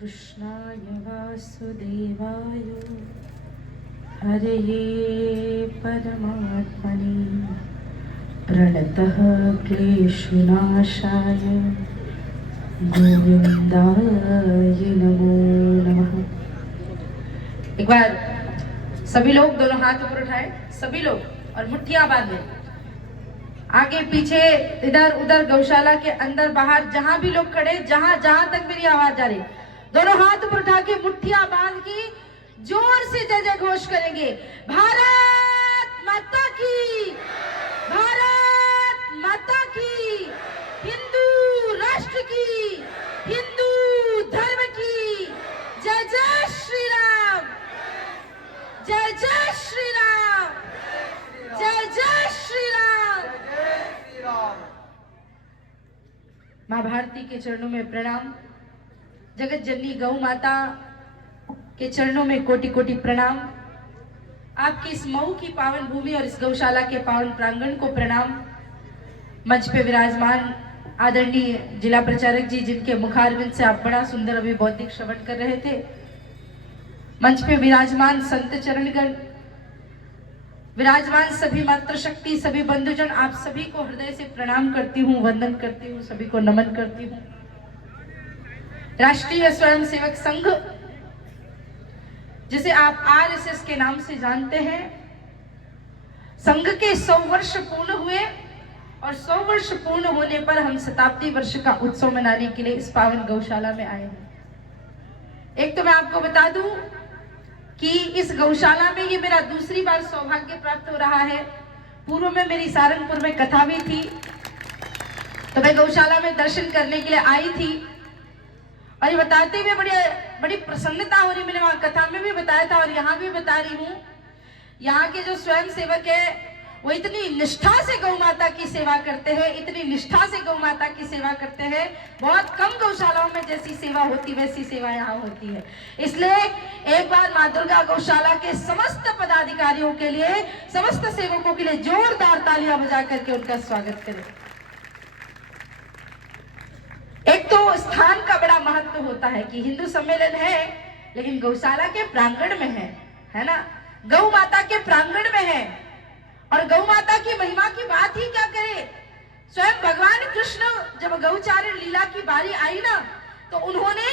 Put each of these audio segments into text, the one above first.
कृष्णाय वासुदेवाय हरये परमात्मने प्रणतः क्लेशनाशाय गोविंदाय नमो नमः। एक बार सभी लोग दोनों हाथ ऊपर उठाए, सभी लोग, और मुट्ठियां बांधे। आगे पीछे इधर उधर गौशाला के अंदर बाहर जहां भी लोग खड़े, जहां जहां तक मेरी आवाज जा रही, दोनों हाथ ऊपर उठा के मुट्ठियां बांध की जोर से जय जय घोष करेंगे। भारत माता की, भारत माता की, हिंदू राष्ट्र की, हिंदू धर्म की जय जय श्री राम, जय जय श्री राम, जय जय श्री राम। मां भारती के चरणों में प्रणाम, जगत जननी गौ माता के चरणों में कोटि कोटि प्रणाम, आपकी इस मऊ की पावन भूमि और इस गौशाला के पावन प्रांगण को प्रणाम। मंच पे विराजमान आदरणीय जिला प्रचारक जी, जिनके मुखारविंद से आप बड़ा सुंदर अभी बौद्धिक श्रवण कर रहे थे। मंच पे विराजमान संत चरणगण, विराजमान सभी मातृशक्ति, सभी बंधुजन, आप सभी को हृदय से प्रणाम करती हूँ, वंदन करती हूँ, सभी को नमन करती हूँ। राष्ट्रीय स्वयंसेवक संघ, जिसे आप आरएसएस के नाम से जानते हैं, संघ के 100 वर्ष पूर्ण हुए और 100 वर्ष पूर्ण होने पर हम शताब्दी वर्ष का उत्सव मनाने के लिए इस पावन गौशाला में आए हैं। एक तो मैं आपको बता दूं कि इस गौशाला में ये मेरा दूसरी बार सौभाग्य प्राप्त हो रहा है। पूर्व में मेरी सारंगपुर में कथा भी थी, तो मैं गौशाला में दर्शन करने के लिए आई थी और ये बताते हुए बड़ी प्रसन्नता हो रही। मैंने वहां कथा में भी बताया था और यहाँ भी बता रही हूँ, यहाँ के जो स्वयं सेवक है वो इतनी निष्ठा से गौ माता की सेवा करते हैं, इतनी निष्ठा से गौ माता की सेवा करते हैं। बहुत कम गौशालाओं में जैसी सेवा होती वैसी सेवा यहाँ होती है। इसलिए एक बार माँ दुर्गा गौशाला के समस्त पदाधिकारियों के लिए, समस्त सेवकों के लिए जोरदार तालियां बजा करके उनका स्वागत करें। एक तो स्थान का बड़ा महत्व होता है कि हिंदू सम्मेलन है लेकिन गौशाला के प्रांगण में है ना, गौ माता के प्रांगण में है। और गौ माता की महिमा की बात ही क्या करे। स्वयं भगवान कृष्ण जब गौचारण लीला की बारी आई ना, तो उन्होंने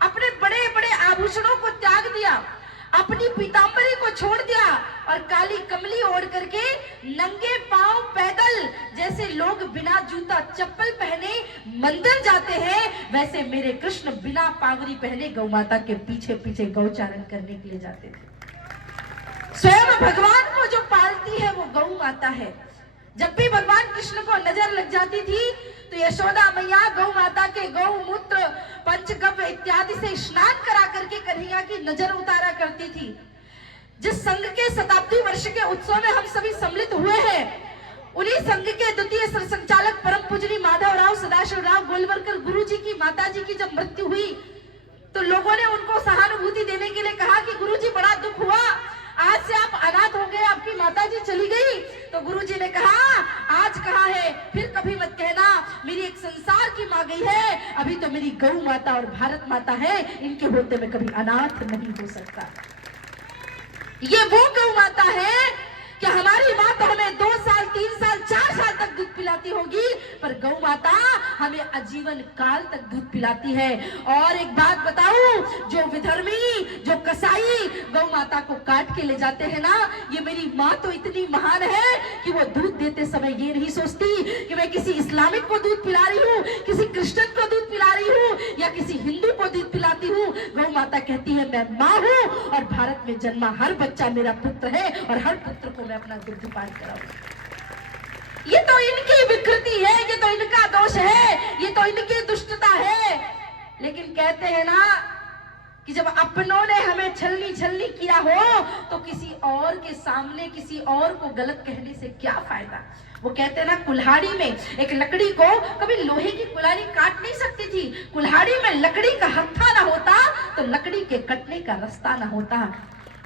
अपने बड़े बड़े आभूषणों को त्याग दिया, अपनी पीतांबरी को छोड़ दिया और काली कमली ओढ़ करके नंगे पांव पैदल, जैसे लोग बिना जूता चप्पल पहने मंदिर जाते हैं, वैसे मेरे कृष्ण बिना पागड़ी पहने गौ माता के पीछे पीछे गौचारण करने के लिए जाते थे। स्वयं भगवान को जो पालती है वो गौ माता है। जब भी भगवान कृष्ण को नजर लग जाती थी तो यशोदा मैया गौ माता के गौमूत्र, पंचगव्य इत्यादि से स्नान करा करके कन्हैया की नजर उतारा करती थी। जिस संघ के शताब्दी वर्ष के उत्सव में हम सभी सम्मिलित हुए हैं, उन्हीं संघ के द्वितीय संचालक परम पूजनीय माधव राव सदाशिव राव गोलवलकर गुरु जी की माता जी की जब मृत्यु हुई तो लोगों ने उनको सहानुभूति देने के लिए कहा कि गुरु जी बड़ा दुख हुआ, आज से आप अनाथ हो गए, आपकी माता जी चली गई। तो गुरुजी ने कहा आज कहाँ है, फिर कभी मत कहना मेरी एक संसार की माँ गई है, अभी तो मेरी गौ माता और भारत माता है, इनके होते मैं कभी अनाथ नहीं हो सकता। ये वो गौ माता है कि हमारी माँ तो हमें 2 साल 3 साल 4 साल तक दूध पिलाती होगी, पर गौ माता हमें आजीवन काल तक दूध पिलाती है। और एक बात बताऊं, जो विधर्मी, जो कसाई गौ माता को काट के ले जाते हैं ना, ये मेरी माँ तो इतनी महान है कि वो दूध देते समय ये नहीं सोचती कि मैं किसी इस्लामिक को दूध पिला रही हूँ, किसी क्रिश्चियन को दूध पिला रही हूँ या किसी हिंदू को दूध पिलाती हूँ। गौ माता कहती है मैं माँ हूँ और भारत में जन्मा हर बच्चा मेरा पुत्र है और हर पुत्र को मैं अपना दुग्ध पान कराऊंगी। ये तो इनकी विकृति है, ये तो इनका दोष है, ये तो इनकी दुष्टता है। लेकिन कहते हैं ना कि जब अपनों ने हमें छलनी छलनी किया हो तो किसी और के सामने किसी और को गलत कहने से क्या फायदा। वो कहते हैं ना, कुल्हाड़ी में एक लकड़ी को कभी लोहे की कुल्हाड़ी काट नहीं सकती थी, कुल्हाड़ी में लकड़ी का हत्था ना होता तो लकड़ी के कटने का रास्ता ना होता।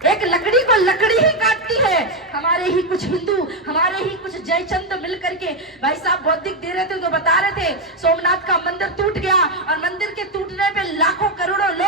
एक लकड़ी को लकड़ी ही काटती है। हमारे ही कुछ हिंदू, हमारे ही कुछ जयचंद मिल करके, भाई साहब बौद्धिक दे रहे थे तो बता रहे थे सोमनाथ का मंदिर टूट गया और मंदिर के टूटने पे लाखों करोड़ों लोग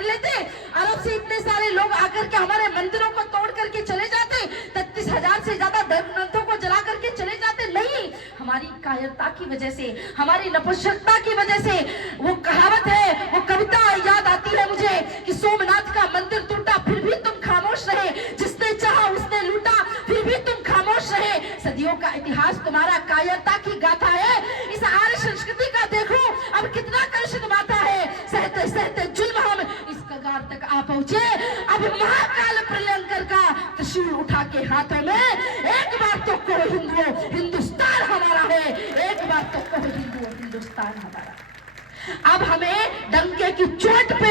कर लेते, अरब से इतने सारे लोग आकर के हमारे मंदिरों को तोड़ करके चले जाते, 33,000 से ज्यादा ग्रंथों को जला करके चले जाते। नहीं, हमारी कायरता की वजह से, हमारी नपुंसकता की वजह से, वो कहावत है, वो कविता याद आती है मुझे कि सोमनाथ का मंदिर टूटा फिर भी तुम खामोश रहे, जिसने चाहा उसने लूटा फिर भी तुम खामोश रहे। सदियों का इतिहास तुम्हारा कायरता की गाथा है। इस आर्य संस्कृति का देखो अब कितना कर्षण बाता है। सहते सहते जुल्म हम इस कगार तक आ पहुंचे। अब महाकाल प्रलयंकर का त्रिशूल उठा के हाथों में, एक बार तो कहो हिंदुओं, हिंदुस्तान हमारा है। एक बार तो कहो हिंदुओं, हिंदुस्तान हमारा। अब हमें डंके की चोट पे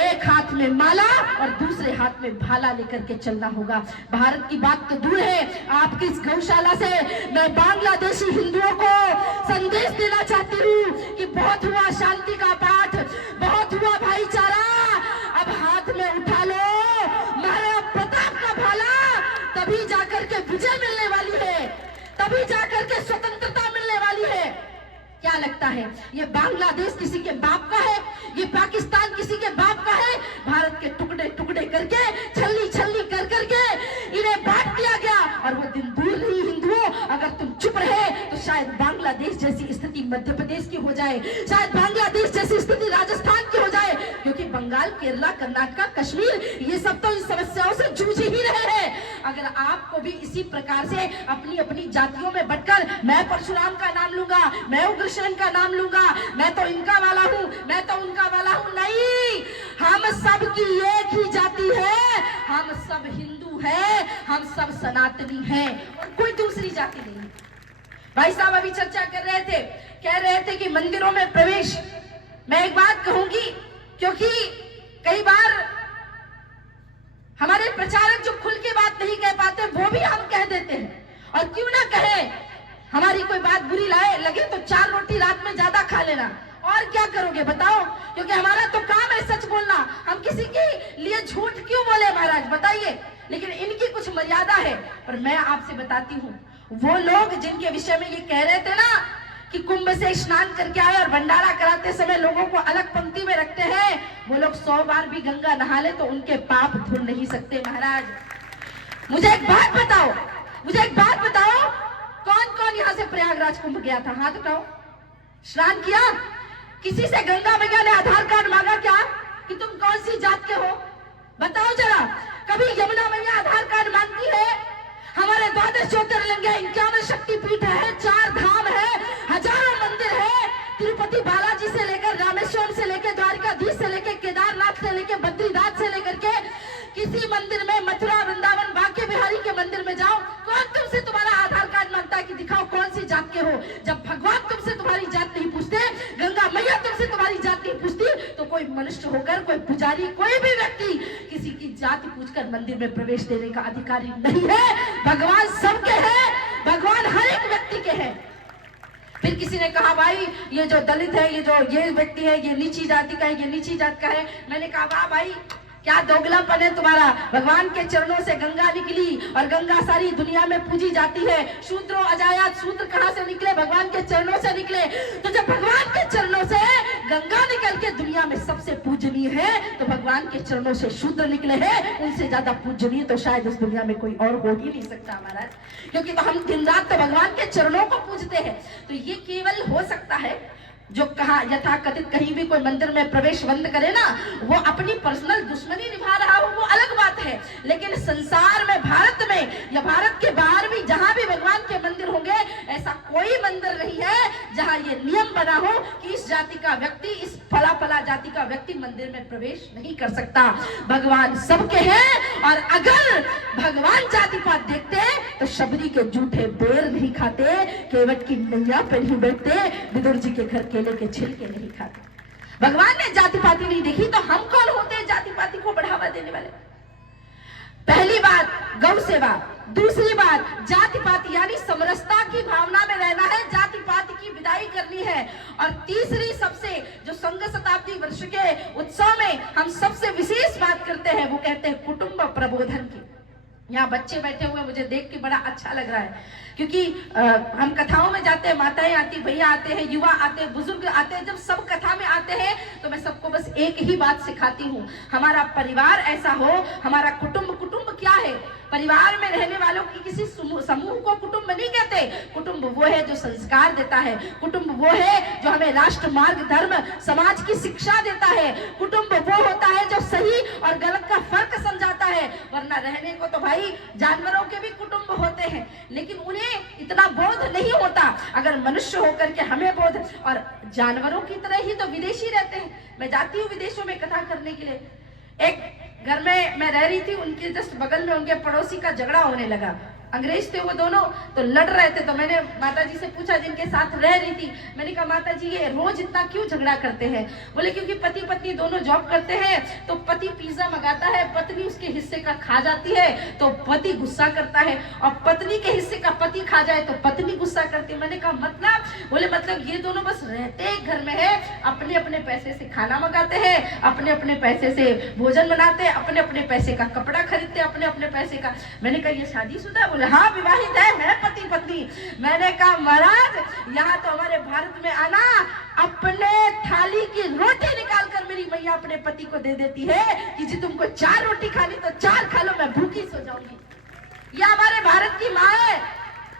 एक हाथ में माला और दूसरे हाथ में भाला लेकर के चलना होगा। भारत की बात तो दूर है, आपकी इस गौशाला से मैं बांग्लादेशी हिंदुओं को संदेश देना चाहती हूँ कि बहुत हुआ शांति का पाठ, बहुत हुआ भाईचारा, अब हाथ में उठा लो महाराणा प्रताप का भाला। तभी जाकर के विजय मिलने वाली है, तभी जाकर के स्वतंत्रता मिलने वाली है। क्या लगता है ये बांग्लादेश किसी के बाप का है? ये पाकिस्तान किसी के बाप का है? भारत के टुकड़े टुकड़े करके, छल्ली छल्ली कर करके इन्हें बांट दिया गया। और वो दिन दूर नहीं हिंदुओं, अगर तुम चुप रहे तो शायद बांग्लादेश जैसी स्थिति मध्य प्रदेश की हो जाए, शायद बांग्लादेश जैसी स्थिति राजस्थान की हो जाए, क्योंकि बंगाल, केरला, कर्नाटक, कश्मीर ये सब तो इन समस्याओं से जूझ ही रहे हैं। अगर आपको भी इसी प्रकार से अपनी अपनी जातियों में बंटकर, मैं परशुराम का नाम लूंगा, मैं उग्रसेन का नाम लूंगा, मैं तो इनका वाला हूँ, मैं तो उनका वाला हूँ, नहीं, हम सब की एक ही जाति है, हम सब हिंदू हैं, हम सब सनातनी हैं, और कोई दूसरी जाति नहीं। भाई साहब अभी चर्चा कर रहे थे, कह रहे थे कि मंदिरों में प्रवेश। मैं एक बात कहूंगी, क्योंकि कई बार हमारे प्रचारक जो खुल के बात नहीं कह पाते वो भी हम कह देते हैं, और क्यों ना कहे। हमारी कोई बात बुरी लगे तो 4 रोटी रात में ज्यादा खा लेना, और क्या करोगे बताओ, क्योंकि हमारा तो काम है सच बोलना। हम किसी के लिए झूठ क्यों बोले महाराज बताइए, लेकिन इनकी कुछ मर्यादा है। पर मैं आपसे बताती हूँ, वो लोग जिनके विषय में ये कह रहे थे ना कि कुंभ से स्नान करके आए और भंडारा कराते समय लोगों को अलग पंक्ति में रखते हैं, वो लोग 100 बार भी गंगा नहा ले तो उनके पाप धुल नहीं सकते महाराज। मुझे एक बात बताओ, मुझे एक बात बताओ, कौन कौन यहाँ से प्रयागराज कुंभ गया था? हाथ उठाओ। स्नान किया? किसी से गंगा मैया ने आधार कार्ड मांगा क्या कि तुम कौन सी जात के हो? बताओ जरा। कभी यमुना मैया आधार कार्ड मांगती है? हमारे 12 ज्योतिर्लिंग है, 51 शक्तिपीठ है, 4 धाम है, हजारों मंदिर है, तिरुपति बालाजी से लेकर रामेश्वरम से लेकर द्वारकाधीश से लेकर केदारनाथ से लेकर बद्रीनाथ से लेकर के किसी मंदिर में, मथुरा, वृंदावन, बांके बिहारी के मंदिर में जाओ, कौन तुमसे तुम्हारा आधार कार्ड मांगता है कि दिखाओ कौन सी जात के हो? जब भगवान तुमसे तुम्हारी जात नहीं पूछते, गंगा मैया तुमसे तुम्हारी जात नहीं पूछती, तो कोई मनुष्य होकर, कोई पुजारी, कोई भी व्यक्ति किसी की जाति पूछकर मंदिर में प्रवेश देने का अधिकारी नहीं है। भगवान सबके हैं, भगवान हर एक व्यक्ति के हैं। फिर किसी ने कहा भाई ये जो दलित है, ये व्यक्ति है, ये नीची जाति का है, ये नीची जाति का है। मैंने कहा वाह भाई, क्या दोगलापन है तुम्हारा। भगवान के चरणों से गंगा निकली और गंगा सारी दुनिया में पूजी जाती है। शूद्रो अजायात, शूद्र कहां से निकले? भगवान के चरणों से निकले। तो जब भगवान के चरणों से गंगा निकल के दुनिया में सबसे पूजनीय है, तो भगवान के चरणों से शूद्र निकले हैं, उनसे ज्यादा पूजनीय तो शायद इस दुनिया में कोई और हो ही नहीं सकता महाराज। क्योंकि तो हम दिन रात तो भगवान के चरणों को पूजते हैं। तो ये केवल हो सकता है जो कहा यथा कथित कहीं भी कोई मंदिर में प्रवेश बंद करे ना, वो अपनी पर्सनल दुश्मनी निभा रहा हो, वो अलग बात है। लेकिन संसार में, भारत में या भारत के बाहर भी जहां भी भगवान के मंदिर होंगे, ऐसा कोई मंदिर नहीं है जहां ये नियम बना हो कि इस जाति का व्यक्ति, इस फला फला जाति का व्यक्ति मंदिर में प्रवेश नहीं कर सकता। भगवान सबके हैं, और अगर भगवान जाति पात देखते तो शबरी के जूठे बेर नहीं खाते, केवट की नैया पर नहीं बैठते, विदुर जी के घर केले के छिलके नहीं खाते। भगवान ने जाति पाति नहीं देखी, तो हम कौन होते हैं जाति पाति को बढ़ावा देने वाले? पहली बात गौ सेवा, दूसरी बात जाति पाति यानी समरसता की भावना में रहना है, जाति पाति की विदाई करनी है, और तीसरी सबसे जो संघ शताब्दी वर्ष के उत्सव में हम सबसे विशेष बात करते हैं, वो कहते हैं कुटुंब प्रबोधन की। यहाँ बच्चे बैठे हुए मुझे देख के बड़ा अच्छा लग रहा है, क्योंकि हम कथाओं में जाते हैं, माताएं आती, भैया आते हैं, युवा आते हैं, बुजुर्ग आते हैं। जब सब कथा में आते हैं तो मैं सबको बस एक ही बात सिखाती हूँ, हमारा परिवार ऐसा हो, हमारा कुटुंब क्या है? परिवार में रहने वालों की किसी समूह को कुटुंब नहीं कहते। कुटुंब वो है जो संस्कार देता है, कुटुंब वो है जो हमें राष्ट्र, मार्ग, धर्म, समाज की शिक्षा देता है। कुटुंब वो होता है जो सही और गलत का फर्क समझाता है। वरना रहने को तो भाई जानवरों के भी कुटुंब होते हैं, लेकिन उन्हें इतना बोध नहीं होता। अगर मनुष्य होकर के हमें बोध, और जानवरों की तरह ही तो विदेशी रहते हैं। मैं जाती हूँ विदेशों में कथा करने के लिए, एक घर में मैं रह रही थी, उनके जस्ट बगल में उनके पड़ोसी का झगड़ा होने लगा। अंग्रेज थे वो दोनों, तो लड़ रहे थे। तो मैंने माता जी से पूछा, जिनके साथ रह रही थी, मैंने कहा माता जी ये रोज इतना क्यों झगड़ा करते हैं? बोले क्योंकि पति पत्नी दोनों जॉब करते हैं, तो पति पिज्जा मंगाता है, पत्नी उसके हिस्से का खा जाती है तो पति गुस्सा करता है, और पत्नी के हिस्से का पति खा जाए तो पत्नी गुस्सा करती है। मैंने कहा मतलब? बोले मतलब ये दोनों बस रहते एक घर में है, अपने अपने पैसे से खाना मंगाते हैं, अपने अपने पैसे से भोजन बनाते हैं, अपने अपने पैसे का कपड़ा खरीदते, अपने अपने पैसे का। मैंने कहा ये शादीशुदा? बोले हाँ विवाहित है पति पत्नी। मैंने कहा महाराज यहाँ तो हमारे भारत में आना, अपने थाली की रोटी निकाल कर मेरी मैया अपने पति को दे देती है कि जी तुमको 4 रोटी खानी तो 4 खा लो, मैं भूखी सो जाऊंगी। यह हमारे भारत की माँ है।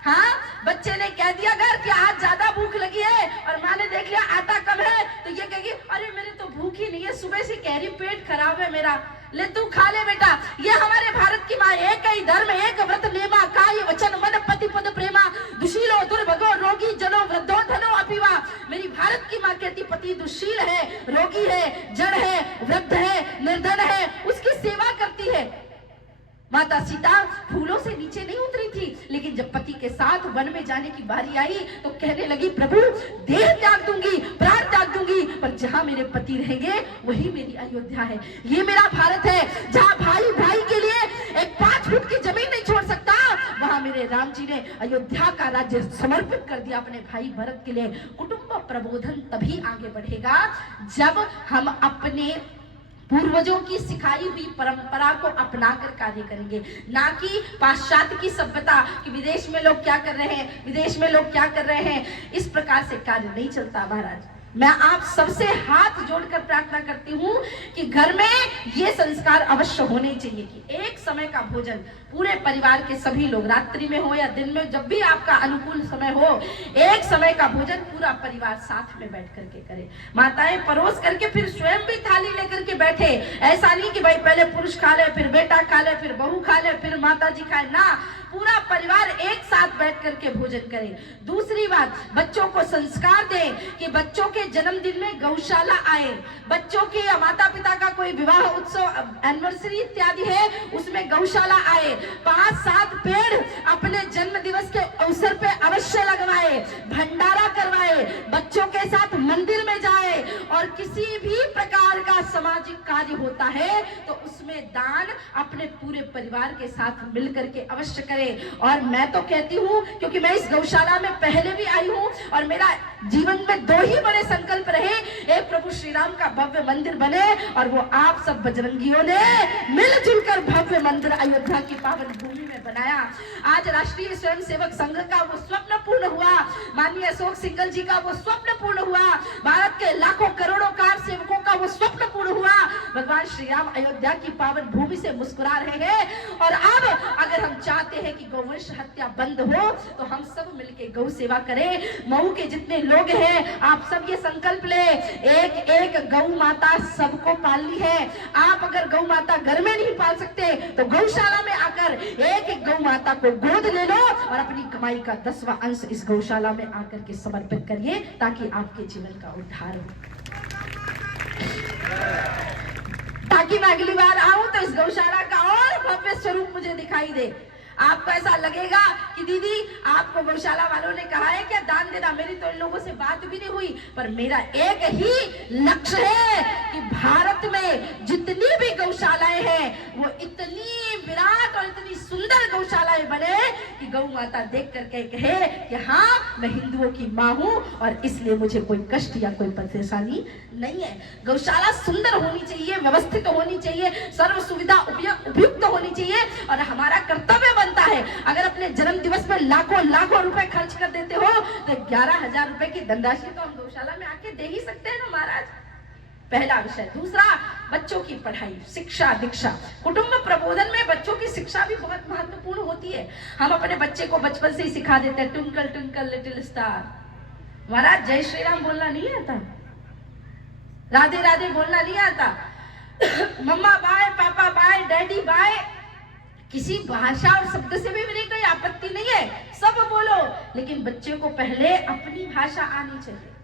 हाँ, बच्चे ने कह दिया घर कि आज ज्यादा भूख लगी है, और माँ ने देख लिया आटा कम है, तो ये कहेगी अरे मेरे तो भूख ही नहीं है, सुबह से कह रही पेट खराब है मेरा, ले तू खा ले बेटा। ये हमारे भारत की माँ, एक ही धर्म, एक व्रत नेमा, काय वचन मन पति पद प्रेमा, दुशीलो दुर्भगो रोगी जनो वृद्धो धनो अपिवा। मेरी भारत की माँ कहती पति दुशील है, रोगी है, जड़ है, वृद्ध है, निर्धन है, उसकी सेवा करती है। माता सीता फूलों से नीचे नहीं उतरी थी, लेकिन जब पति के साथ वन में जाने की बारी आई तो कहने लगी प्रभु देह त्याग दूंगी, प्राण त्याग दूंगी, पर जहां मेरे पति रहेंगे वही मेरी अयोध्या है, ये मेरा भारत है। जहां भाई भाई के लिए एक 5 फुट की जमीन नहीं छोड़ सकता, वहां मेरे राम जी ने अयोध्या का राज्य समर्पित कर दिया अपने भाई भरत के लिए। कुटुंब प्रबोधन तभी आगे बढ़ेगा जब हम अपने पूर्वजों की सिखाई हुई परंपरा को अपनाकर कार्य करेंगे, ना कि पाश्चात्य की सभ्यता कि विदेश में लोग क्या कर रहे हैं, विदेश में लोग क्या कर रहे हैं। इस प्रकार से कार्य नहीं चलता महाराज। मैं आप सबसे हाथ जोड़कर प्रार्थना करती हूँ कि घर में ये संस्कार अवश्य होने चाहिए कि एक समय का भोजन पूरे परिवार के सभी लोग, रात्रि में हो या दिन में, जब भी आपका अनुकूल समय हो, एक समय का भोजन पूरा परिवार साथ में बैठ करके करे। माताएं परोस करके फिर स्वयं भी थाली लेकर के बैठे। ऐसा नहीं कि भाई पहले पुरुष खा ले, फिर बेटा खा ले, फिर बहू खा ले, फिर माता जी खाए, ना, पूरा परिवार एक साथ बैठ करके भोजन करे। दूसरी बात, बच्चों को संस्कार दें कि बच्चों के जन्मदिन में गौशाला आए, बच्चों के या माता पिता का कोई विवाह उत्सव, एनिवर्सरी इत्यादि है, उसमें गौशाला आए। 5-7 पेड़ अपने जन्म दिवस के अवसर पे अवश्य लगवाए, भंडारा करवाए, बच्चों के साथ मंदिर में जाए, और किसी भी प्रकार का सामाजिक कार्य होता है तो उसमें दान अपने पूरे परिवार के साथ मिलकर के अवश्य करें। और मैं तो कहती हूँ, क्योंकि मैं इस गौशाला में पहले भी आई हूँ और मेरा जीवन में 2 ही बड़े संकल्प रहे, एक प्रभु श्री राम का भव्य मंदिर बने, और वो आप सब बजरंगियों ने मिलजुल कर भव्य मंदिर अयोध्या की पावन भूमि में बनाया। आज राष्ट्रीय स्वयं सेवक संघ का वो स्वप्न पूर्ण हुआ, माननीय अशोक सिंघल जी का वो स्वप्न पूर्ण हुआ, भारत के लाखों करोड़ों कार सेवकों का वो स्वप्न पूर्ण हुआ। भगवान श्री राम अयोध्या की पावन भूमि से मुस्कुरा रहे हैं। और अब अगर हम चाहते हैं कि गौवंश हत्या बंद हो तो हम सब मिलकर गौ सेवा करें। मऊ के जितने लोग हैं आप सब ये संकल्प ले, एक एक गौ माता सबको पालनी है। आप अगर गौ माता घर में नहीं पाल सकते तो गौशाला में आकर एक एक गौ माता को गोद ले लो और अपनी कमाई का 10वां अंश इस गौशाला में आकर के समर्पित करिए, ताकि आपके जीवन का उद्धार हो, ताकि मैं अगली बार आऊं तो इस गौशाला का और भव्य स्वरूप मुझे दिखाई दे। आपको ऐसा लगेगा कि दीदी आपको गौशाला वालों ने कहा है क्या दान देना, मेरी तो इन लोगों से बात भी नहीं हुई, पर मेरा एक ही लक्ष्य है कि भारत में जितनी भी गौशालाएं हैं वो इतनी विराट और इतनी सुंदर गौशालाएं बने कि गौ माता देख करके कहे कि हाँ मैं हिंदुओं की माँ हूँ और इसलिए मुझे कोई कष्ट या कोई परेशानी नहीं है। गौशाला सुंदर होनी चाहिए, व्यवस्थित होनी चाहिए, सर्व सुविधा उपयुक्त होनी चाहिए और हमारा कर्तव्य बनता है। अगर अपने जन्म दिवस में लाखों लाखों रुपए खर्च कर देते हो तो 11,000 रुपए की धनराशि तो हम गौशाला में आके दे ही सकते हैं ना महाराज। पहला विषय। दूसरा, बच्चों की पढ़ाई, शिक्षा दीक्षा। कुटुंब प्रबोधन में बच्चों की शिक्षा भी बहुत महत्वपूर्ण होती है। हम अपने बच्चे को बचपन से ही सिखा देते हैं ट्विंकल ट्विंकल लिटिल स्टार। महाराज जय श्री राम बोलना नहीं आता, राधे राधे बोलना नहीं आता, मम्मा बाय, पापा बाय, डैडी बाय, किसी भाषा और शब्द से भी मेरी कोई आपत्ति नहीं है, सब बोलो, लेकिन बच्चे को पहले अपनी भाषा आनी चाहिए।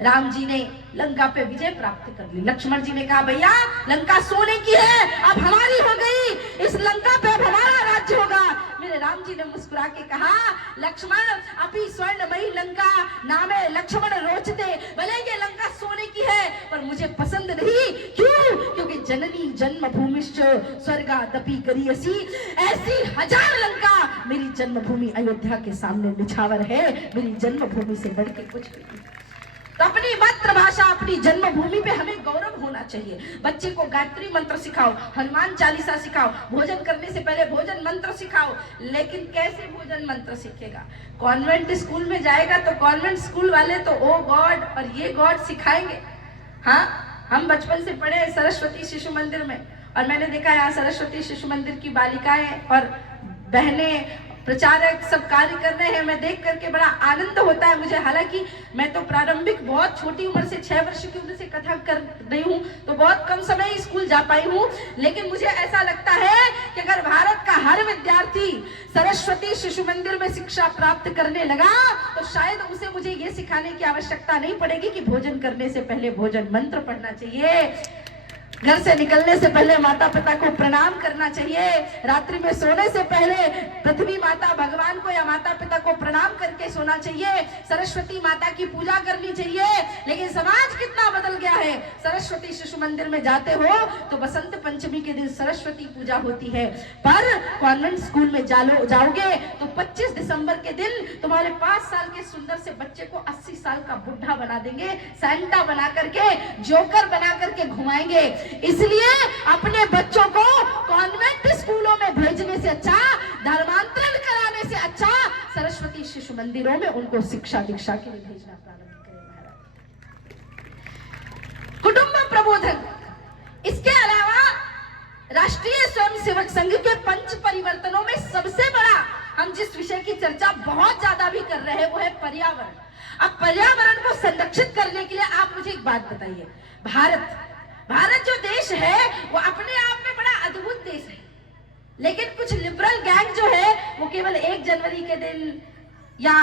राम जी ने लंका पे विजय प्राप्त कर ली। लक्ष्मण जी ने कहा भैया लंका सोने की है, अब हमारी हो गई, इस लंका पे अब हमारा राज्य होगा। मेरे राम जी ने मुस्कुरा के कहा लक्ष्मण अपी स्वर्णमयी लंका नामे लक्ष्मण रोचते। भले ये लंका सोने की है पर मुझे पसंद नहीं। क्यों? क्योंकि जननी जन्मभूमिश्च स्वर्गादपि गरीयसी। ऐसी 1000 लंका मेरी जन्मभूमि अयोध्या के सामने निछावर है। मेरी जन्मभूमि से बढ़ के कुछ नहीं। तो अपनी मातृभाषा, अपनी जन्मभूमि पे हमें गौरव होना चाहिए। बच्चे को गायत्री मंत्र सिखाओ, हनुमान चालीसा सिखाओ, भोजन करने से पहले भोजन मंत्र सिखाओ। लेकिन कैसे भोजन मंत्र सीखेगा? कॉन्वेंट स्कूल में जाएगा तो कॉन्वेंट स्कूल वाले तो ओ गॉड और ये गॉड सिखाएंगे। हाँ, हम बचपन से पढ़े सरस्वती शिशु मंदिर में और मैंने देखा यहाँ सरस्वती शिशु मंदिर की बालिकाएं और बहनें प्रचारक सब कार्य कर रहे हैं। मैं देख करके बड़ा आनंद होता है मुझे। हालांकि मैं तो प्रारंभिक बहुत छोटी उम्र से 6 वर्ष की उम्र से कथा कर रही हूँ तो बहुत कम समय ही स्कूल जा पाई हूँ, लेकिन मुझे ऐसा लगता है कि अगर भारत का हर विद्यार्थी सरस्वती शिशु मंदिर में शिक्षा प्राप्त करने लगा तो शायद उसे मुझे ये सिखाने की आवश्यकता नहीं पड़ेगी कि भोजन करने से पहले भोजन मंत्र पढ़ना चाहिए, घर से निकलने से पहले माता पिता को प्रणाम करना चाहिए, रात्रि में सोने से पहले पृथ्वी माता भगवान को या माता पिता को प्रणाम करके सोना चाहिए, सरस्वती माता की पूजा करनी चाहिए। लेकिन समाज कितना बदल गया है। सरस्वती शिशु मंदिर में जाते हो तो बसंत पंचमी के दिन सरस्वती पूजा होती है, पर कॉन्वेंट स्कूल में जाओगे तो 25 दिसंबर के दिन तुम्हारे 5 साल के सुंदर से बच्चे को 80 साल का बुढ़ा बना देंगे, सैंटा बना करके, जोकर बना करके घुमाएंगे। इसलिए अपने बच्चों को कॉन्वेंट स्कूलों में भेजने से अच्छा, धर्मांतरण कराने से अच्छा सरस्वती शिशु मंदिरों में उनको शिक्षा दीक्षा के लिए भेजना प्रारंभ करें महाराज। कुटुंब प्रबोधन। इसके अलावा राष्ट्रीय स्वयंसेवक संघ के पंच परिवर्तनों में सबसे बड़ा हम जिस विषय की चर्चा बहुत ज्यादा भी कर रहे हैं वो है पर्यावरण। अब पर्यावरण को संरक्षित करने के लिए आप मुझे एक बात बताइए, भारत जो देश है वो अपने आप में बड़ा अद्भुत देश है, लेकिन कुछ लिबरल गैंग जो है वो केवल 1 जनवरी के दिन या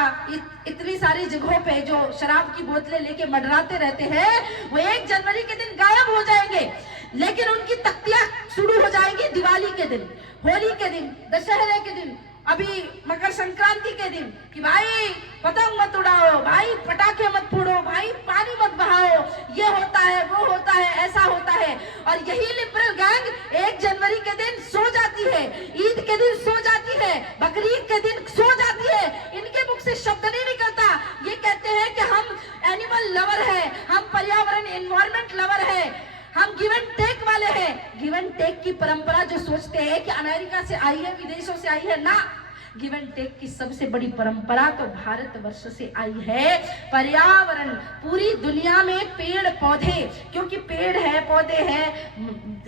इतनी सारी जगहों पे जो शराब की बोतलें लेके मंडराते रहते हैं वो 1 जनवरी के दिन गायब हो जाएंगे, लेकिन उनकी तख्तियां शुरू हो जाएंगी दिवाली के दिन, होली के दिन, दशहरे के दिन, अभी मकर संक्रांति के दिन कि भाई पतंग मत उड़ाओ, भाई पटाखे मत फोड़ो, भाई पानी मत बहाओ, ये होता है वो होता है ऐसा होता है। और यही लिबरल गैंग 1 जनवरी के दिन सो जाती है, ईद के दिन सो जाती है, बकरीद के दिन सो जाती है, इनके मुख से शब्द नहीं निकलता। ये कहते हैं कि हम एनिमल लवर है, हम पर्यावरण एनवायरमेंट लवर है, हम गिव एंड टेक वाले हैं। गिव एंड टेक की परंपरा जो सोचते हैं कि अमेरिका से आई है, विदेशों से आई है, ना, गिव एंड टेक की सबसे बड़ी परंपरा तो भारतवर्ष से आई है। पर्यावरण, पूरी दुनिया में पेड़ पौधे, क्योंकि पेड़ है, पौधे हैं,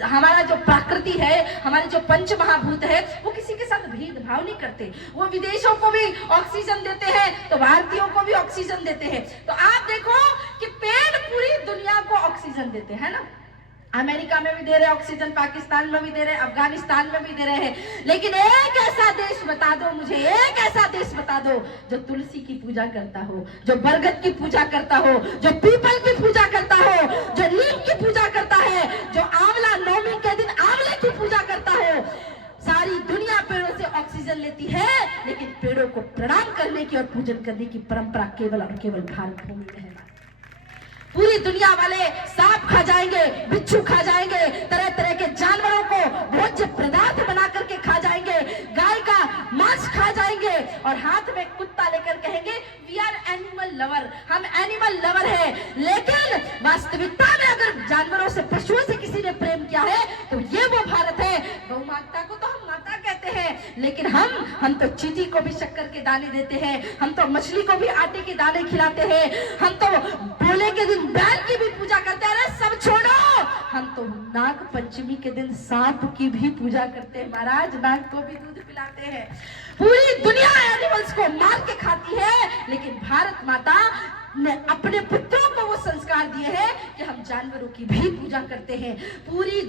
हमारा जो प्रकृति है, हमारे जो पंच महाभूत है, वो किसी के साथ भेदभाव नहीं करते। वो विदेशों को भी ऑक्सीजन देते हैं तो भारतीयों को भी ऑक्सीजन देते हैं। तो आप देखो कि पेड़ पूरी दुनिया को ऑक्सीजन देते हैं ना। अमेरिका में भी दे रहे ऑक्सीजन, पाकिस्तान में भी दे रहे, अफगानिस्तान में भी दे रहे हैं। लेकिन एक ऐसा देश बता दो मुझे, एक ऐसा देश बता दो जो तुलसी की पूजा करता हो, जो बरगद की पूजा करता हो, जो पीपल की पूजा करता हो, जो नीम की पूजा करता है, जो आंवला नवमी के दिन आंवले की पूजा करता हो। सारी दुनिया पेड़ों से ऑक्सीजन लेती है, लेकिन पेड़ों को प्रणाम करने की और पूजन करने की परंपरा केवल और केवल भारत भूमि में है। पूरी दुनिया वाले सांप खा जाएंगे, बिच्छू खा जाएंगे, तरह तरह के जानवरों को भोज्य पदार्थ बना करके खा जाएंगे, गाय का मांस खा आ जाएंगे और हाथ में कुत्ता लेकर कहेंगे वी आर एनिमल लवर, हम एनिमल लवर है। लेकिन वास्तविकता में अगर जानवरों से, पशुओं से किसी ने प्रेम किया है तो ये वो भारत है। गौ माता को तो हम माता कहते हैं, लेकिन हम तो चींटी को भी शक्कर के दाने देते हैं, हम तो मछली को भी आटे के दाने खिलाते हैं, हम तो बोले के दिन बैल की भी पूजा करते हैं। अरे सब छोड़ो, हम तो नाग पंचमी के दिन सांप की भी पूजा करते हैं महाराज, नाग को भी दूध पिलाते हैं। पूरी दुनिया एनिमल्स को मार के खाती है, लेकिन भारत माता ने अपने पुत्रों को वो संस्कार दिए हैं कि हम जानवरों की भी पूजा करते हैं। पूरी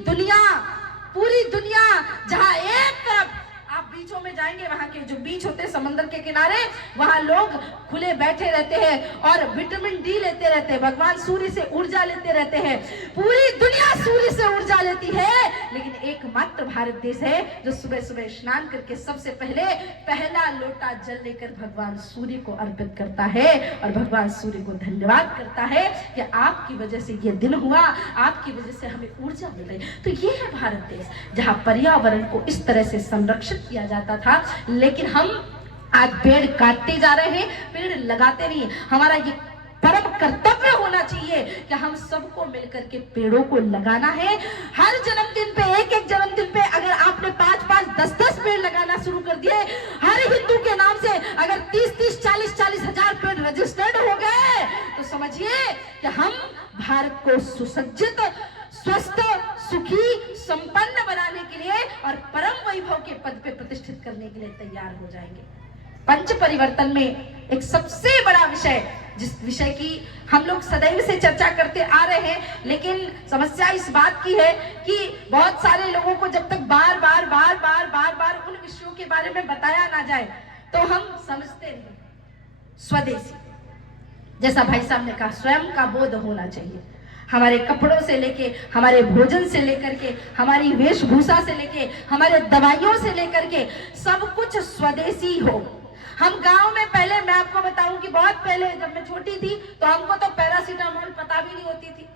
दुनिया जहां एक तरफ आप बीचों में जाएंगे, वहां के जो बीच होते हैं समंदर के किनारे, वहां लोग खुले बैठे रहते हैं और विटामिन डी लेते रहते हैं, भगवान सूर्य से ऊर्जा लेते रहते हैं। पूरी दुनिया सूर्य से ऊर्जा लेती है, लेकिन एकमात्र भारत देश है जो सुबह सुबह स्नान करके सबसे पहले पहला लोटा जल लेकर भगवान सूर्य को अर्पित करता है और भगवान सूर्य को धन्यवाद करता है कि आपकी वजह से ये दिन हुआ, आपकी वजह से हमें ऊर्जा मिल रही। तो ये है भारत देश जहां पर्यावरण को इस तरह से संरक्षित किया जाता था। लेकिन हम आज पेड़ काटते जा रहे हैं, पेड़ लगाते नहीं। हमारा ये परम कर्तव्य होना चाहिए कि हम सबको मिलकर के पेड़ों को लगाना है। हर जन्मदिन पे, एक जन्मदिन पे अगर आपने 5-5, 10-10 पेड़ लगाना शुरू कर दिए, हर हिंदू के नाम से अगर 30-30, 40-40 हजार पेड़ रजिस्टर्ड हो गए, तो समझिए कि हम भारत को सुसज्जित, स्वस्थ, सुखी, संपन्न बनाने के लिए और परम वैभव के पद पे प्रतिष्ठित करने के लिए तैयार हो जाएंगे। पंच परिवर्तन में एक सबसे बड़ा विषय, जिस विषय की हम लोग सदैव से चर्चा करते आ रहे हैं, लेकिन समस्या इस बात की है कि बहुत सारे लोगों को जब तक बार बार उन विषयों के बारे में बताया ना जाए तो हम समझते नहीं। स्वदेशी, जैसा भाई साहब ने कहा, स्वयं का बोध होना चाहिए। हमारे कपड़ों से लेके, हमारे भोजन से लेकर के, हमारी वेशभूषा से लेके, हमारे दवाइयों से लेकर के सब कुछ स्वदेशी हो। हम गांव में पहले, मैं आपको बताऊं कि बहुत पहले जब मैं छोटी थी तो हमको तो पैरासीटामोल पता भी नहीं होती थी।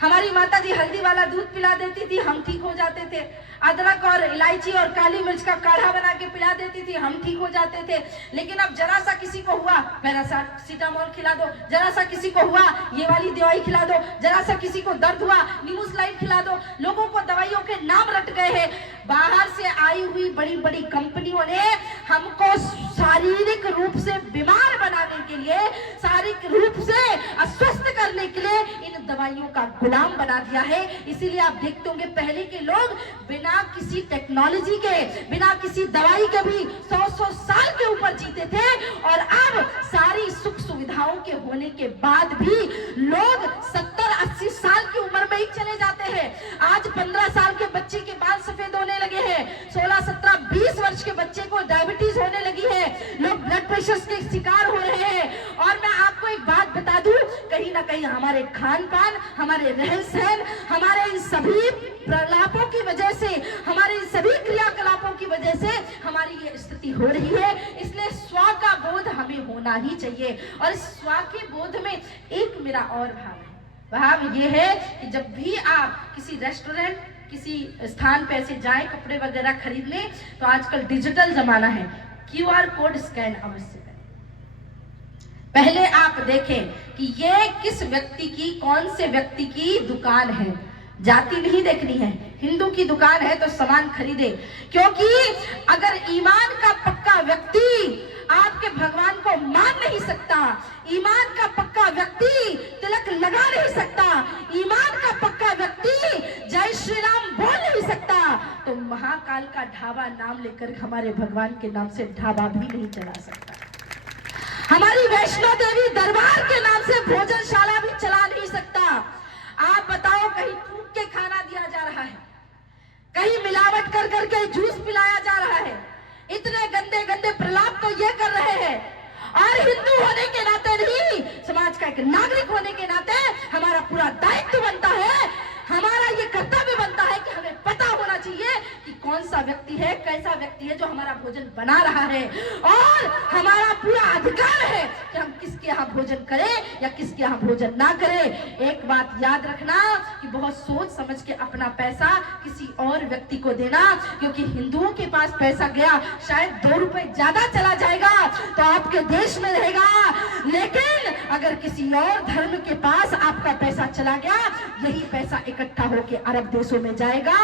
हमारी माता जी हल्दी वाला दूध पिला देती थी, हम ठीक हो जाते थे। अदरक और इलायची और काली मिर्च का काढ़ा बना के पिला देती थी, हम ठीक हो जाते थे। लेकिन अब जरा सा किसी को हुआ, पैरासीटामोल खिला दो, जरा सा किसी को हुआ ये वाली दवाई खिला दो, जरा सा किसी को दर्द हुआ नीमोस्लाइड खिला दो। लोगों को दवाइयों के नाम रट गए हैं। बाहर से आई हुई बड़ी बड़ी कंपनियों ने हमको शारीरिक रूप से बीमार बनाने के लिए, शारीरिक रूप से अस्वस्थ करने के लिए इन दवाइयों का गुलाम बना दिया है। इसीलिए आप देखते होंगे पहले के लोग बिना किसी टेक्नोलॉजी के, बिना किसी दवाई के भी 100-100 साल के ऊपर जीते थे, और अब सारी सुख सुविधाओं के होने के बाद भी लोग 70-80 साल की उम्र में ही चले जाते हैं। आज 15 साल के बच्चे के बाल सफेद होने लगे हैं, 16-17-20 वर्ष के बच्चे को डायबिटीज होने लगी है, लोग ब्लड प्रेशर के शिकार हो रहे हैं। और मैं आपको एक बात बता दूं, कहीं ना कहीं हमारे खान पान, हमारे रहन सहन, हमारे इन सभी प्रलापों की वजह से, हमारे इन सभी क्रियाकलापों की वजह से हमारी ये स्थिति हो रही है। इसलिए स्व का बोध हमें होना ही चाहिए। और स्व के बोध में एक मेरा और भाव है, भाव ये है कि जब भी आप किसी रेस्टोरेंट, किसी स्थान पे ऐसे जाए कपड़े वगैरह खरीदने, तो आजकल डिजिटल जमाना है, QR कोड स्कैन अवश्य करें। पहले आप देखें कि ये किस व्यक्ति की, कौन से व्यक्ति की दुकान है। जाति नहीं देखनी है, हिंदू की दुकान है तो सामान खरीदे, क्योंकि अगर ईमान का पक्का व्यक्ति आपके भगवान को मान नहीं सकता, ईमान का पक्का व्यक्ति तिलक लगा नहीं सकता, ईमान का पक्का व्यक्ति जय श्री राम बोल नहीं सकता, तो महाकाल का ढाबा नाम लेकर हमारे भगवान के नाम से ढाबा भी नहीं चला सकता। हमारी वैष्णो देवी दरबार के नाम से भोजनशाला भी चला नहीं सकता। आप बताओ, कहीं थूक के खाना दिया जा रहा है, कहीं मिलावट कर करके जूस पिलाया जा रहा है, इतने गंदे गंदे प्रलाप तो ये कर रहे हैं। और हिंदू होने के नाते नहीं, समाज का एक नागरिक होने के नाते हमारा पूरा दायित्व बनता है, हमारा ये कर्तव्य बनता है कि हमें पता होना चाहिए कि कौन सा व्यक्ति है, कैसा व्यक्ति है जो हमारा भोजन बना रहा है, और हमारा पूरा अधिकार है कि हम किसके यहाँ भोजन करे या किसके यहाँ भोजन ना करे। एक बात याद रखना कि बहुत सोच समझ के अपना पैसा किसी और व्यक्ति को देना, क्योंकि हिंदुओं के पास पैसा गया शायद 2 रुपए ज्यादा चला जाएगा तो आपके देश में रहेगा, लेकिन अगर किसी और धर्म के पास आपका पैसा चला गया, यही पैसा इकट्ठा होके अरब देशों में जाएगा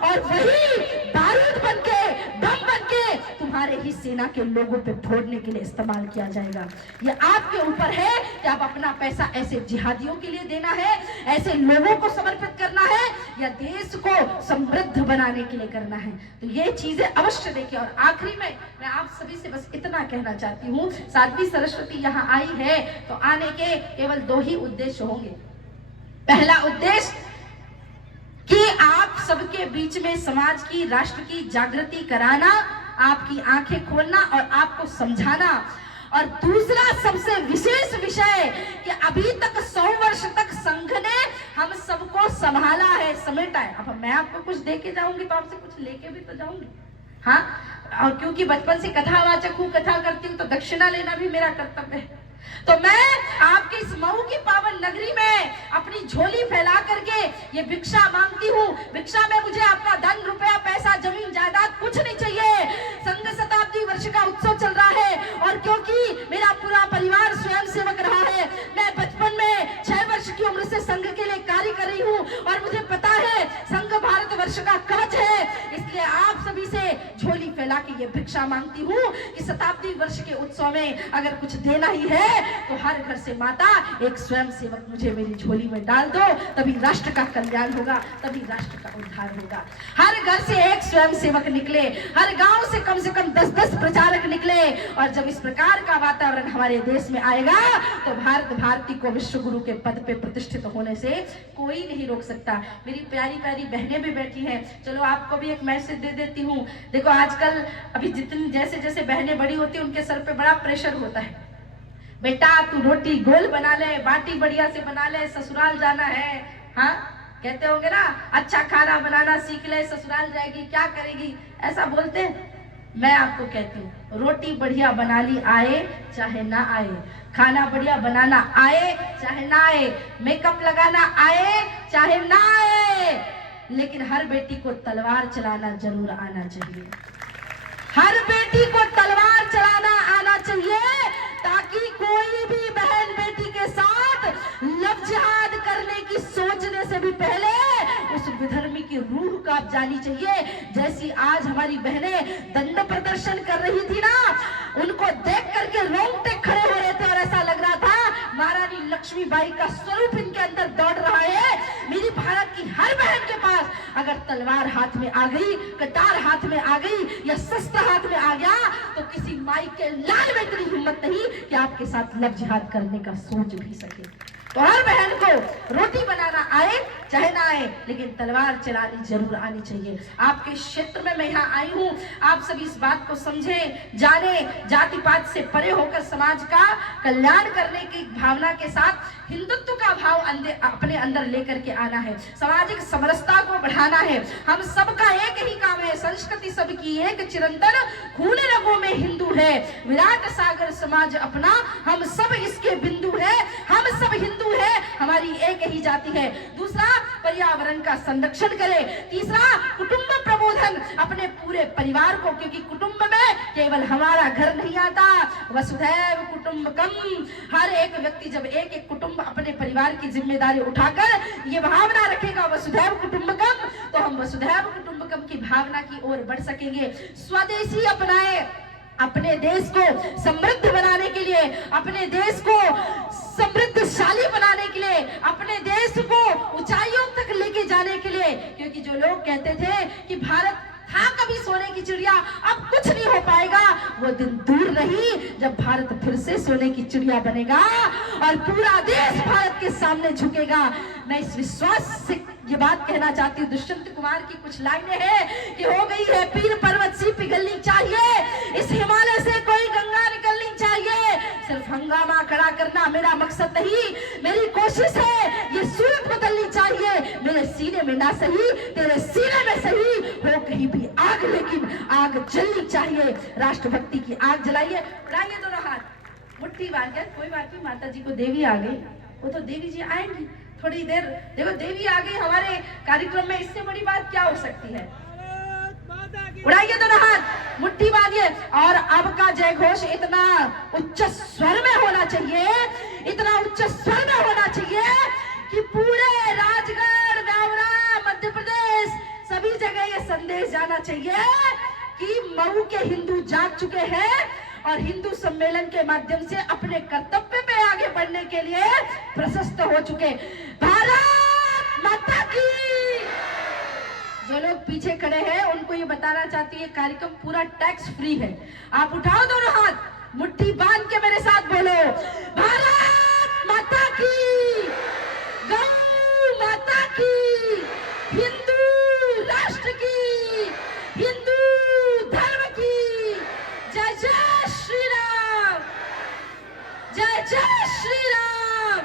और वही बारूद बनके, बम बनके तुम्हारे ही सेना के लोगों पे फोड़ने के लिए इस्तेमाल किया जाएगा। ये आपके ऊपर है कि आप अपना पैसा ऐसे जिहादियों के लिए देना है, ऐसे लोगों को समर्पित करना है, या देश को समृद्ध बनाने के लिए करना है। तो ये चीजें अवश्य देखिए। और आखिरी में मैं आप सभी से बस इतना कहना चाहती हूँ, साध्वी सरस्वती यहाँ आई है तो आने के केवल 2 ही उद्देश्य होंगे। पहला उद्देश्य कि आप सबके बीच में समाज की, राष्ट्र की जागृति कराना, आपकी आंखें खोलना और आपको समझाना। और दूसरा सबसे विशेष विषय कि अभी तक 100 वर्ष तक संघ ने हम सबको संभाला है, समेटा है। अब मैं आपको कुछ दे के जाऊंगी तो आपसे कुछ लेके भी तो जाऊंगी, हाँ। और क्योंकि बचपन से कथावाचक हूँ, कथा करती हूँ, तो दक्षिणा लेना भी मेरा कर्तव्य है। तो मैं आपके इस मऊ की पावन नगरी में अपनी झोली फैला करके ये भिक्षा मांगती हूँ। भिक्षा में मुझे अपना धन, रुपया, पैसा, जमीन, जायदाद कुछ नहीं चाहिए। संघ शताब्दी वर्ष का उत्सव चल रहा है और क्योंकि मेरा पूरा परिवार स्वयं सेवक रहा है, मैं बचपन में 6 वर्ष की उम्र से संघ के लिए कार्य कर रही हूँ और मुझे पता है संघ भारत वर्ष का कवच है। इसलिए आप सभी से झोली फैला के ये भिक्षा मांगती हूँ कि शताब्दी वर्ष के उत्सव में अगर कुछ देना ही है तो हर घर से माता एक स्वयं सेवक मुझे मेरी झोली में डाल दो, तभी राष्ट्र का कल्याण होगा, तभी राष्ट्र का उद्धार होगा। हर घर से एक स्वयं सेवक निकले, हर गांव से कम 10-10 प्रचारक निकले, और जब इस प्रकार का वातावरण हमारे देश में आएगा तो भारत भारती को विश्व गुरु के पद पे प्रतिष्ठित होने से कोई नहीं रोक सकता। मेरी प्यारी प्यारी बहनें भी बैठी हैं, चलो आपको भी एक मैसेज दे देती हूँ। देखो आजकल अभी जितनी जैसे जैसे बहनें बड़ी होती है उनके सर पे बड़ा प्रेशर होता है, बेटा तू रोटी गोल बना ले, बाटी बढ़िया से बना ले, ससुराल जाना है, हाँ कहते होंगे ना, अच्छा खाना बनाना सीख ले, ससुराल जाएगी क्या करेगी, ऐसा बोलते हैं। मैं आपको कहती हूँ रोटी बढ़िया बना ली आए चाहे ना आए, खाना बढ़िया बनाना आए चाहे ना आए, मेकअप लगाना आए चाहे ना आए, लेकिन हर बेटी को तलवार चलाना जरूर आना चाहिए। हर बेटी को तलवार चलाना आना चाहिए ताकि कोई भी बहन बेटी के साथ लव जिहाद करने की सोचने से भी पहले उस विधर्मी की रूह का जानी चाहिए। जैसी आज हमारी बहनें दंड प्रदर्शन कर रही थी ना, उनको देख करके रोंगटे खड़े हो रहे थे और ऐसा लग रहा था महारानी लक्ष्मीबाई का स्वरूप इनके अंदर दौड़ रहा है। मेरी भारत की हर बहन के पास अगर तलवार हाथ में आ गई, कटार हाथ में आ गई या शस्त्र हाथ में आ गया तो किसी माई के लाल में इतनी हिम्मत नहीं कि आपके साथ लव जिहाद करने का सोच भी सके। तो हर बहन को रोटी बनाना आए चाहे ना आए, लेकिन तलवार चलानी जरूर आनी चाहिए। आपके क्षेत्र में मैं यहाँ आई हूँ, आप सभी इस बात को समझें, जाने, जाति पात से परे होकर समाज का कल्याण करने की भावना के साथ हिंदुत्व का भाव अपने अंदर लेकर के आना है, सामाजिक समरसता को बढ़ाना है। हम सबका एक ही काम है, संस्कृति सबकी एक चिरंतन, खून रगों में हिंदू है, विराट सागर समाज अपना, हम सब इसके बिंदु है, हम सब हिंदू है, हमारी एक ही जाति है। दूसरा, पर्यावरण का संरक्षण करें। तीसरा, कुटुंब प्रबोधन, अपने पूरे परिवार को, क्योंकि कुटुंब में केवल हमारा घर नहीं आता, वसुधैव कुटुंबकम, हर एक व्यक्ति जब एक एक कुटुंब अपने परिवार की जिम्मेदारी उठाकर ये भावना रखेगा वसुधैव कुटुंबकम, तो हम वसुधैव कुटुंबकम की भावना की ओर बढ़ सकेंगे। स्वदेशी अपनाए, अपने देश को समृद्ध बनाने के लिए, अपने देश को समृद्धशाली बनाने के लिए, अपने देश को ऊंचाइयों तक लेके जाने के लिए, क्योंकि जो लोग कहते थे कि भारत था कभी सोने की चिड़िया, अब कुछ नहीं हो पाएगा, वो दिन दूर नहीं जब भारत फिर से सोने की चिड़िया बनेगा और पूरा देश भारत के सामने झुकेगा। मैं इस विश्वास से ये बात कहना चाहती हूँ, दुष्यंत कुमार की कुछ लाइनें हैं कि हो गई है पीर पर्वत सी पिघलनी चाहिए, इस हिमालय से कोई गंगा निकलनी चाहिए। सिर्फ हंगामा खड़ा करना मेरा मकसद नहीं, मेरी कोशिश है ये सूरत बदलनी चाहिए। मेरे सीने में ना सही, तेरे सीने में सही हो कहीं भी आग, लेकिन आग जलनी चाहिए। राष्ट्रभक्ति की आग जलाइए, बढ़ाइए दोनों हाथ, मुट्ठी बांध के, कोई बात नहीं, माता जी को देवी आ गई, वो तो देवी जी आएंगी थोड़ी देर, देखो देवी आ गई हमारे कार्यक्रम में, इससे बड़ी बात क्या हो सकती है। उड़ाइए दोनों हाथ, मुट्ठी बांधिए, और अब का जय घोष इतना उच्च स्वर में होना चाहिए, इतना उच्च स्वर में होना चाहिए कि पूरे राजगढ़, ब्यावरा, मध्य प्रदेश, सभी जगह ये संदेश जाना चाहिए कि मऊ के हिंदू जाग चुके हैं और हिंदू सम्मेलन के माध्यम से अपने कर्तव्य में आगे बढ़ने के लिए प्रशस्त हो चुके। भारत माता की। जो लोग पीछे खड़े हैं उनको ये बताना चाहती है, कार्यक्रम पूरा टैक्स फ्री है। आप उठाओ दोनों हाथ, मुट्ठी बांध के मेरे साथ बोलो, भारत माता की, गौ माता की, हिंदू राष्ट्र की, हिंदू धर्म की, जय जय श्री राम, जय जय श्री राम,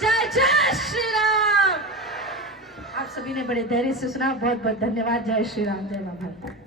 जय जय श्री राम। आप सभी ने बड़े धैर्य से सुना, बहुत बहुत धन्यवाद। जय श्री राम, जय मां भारती।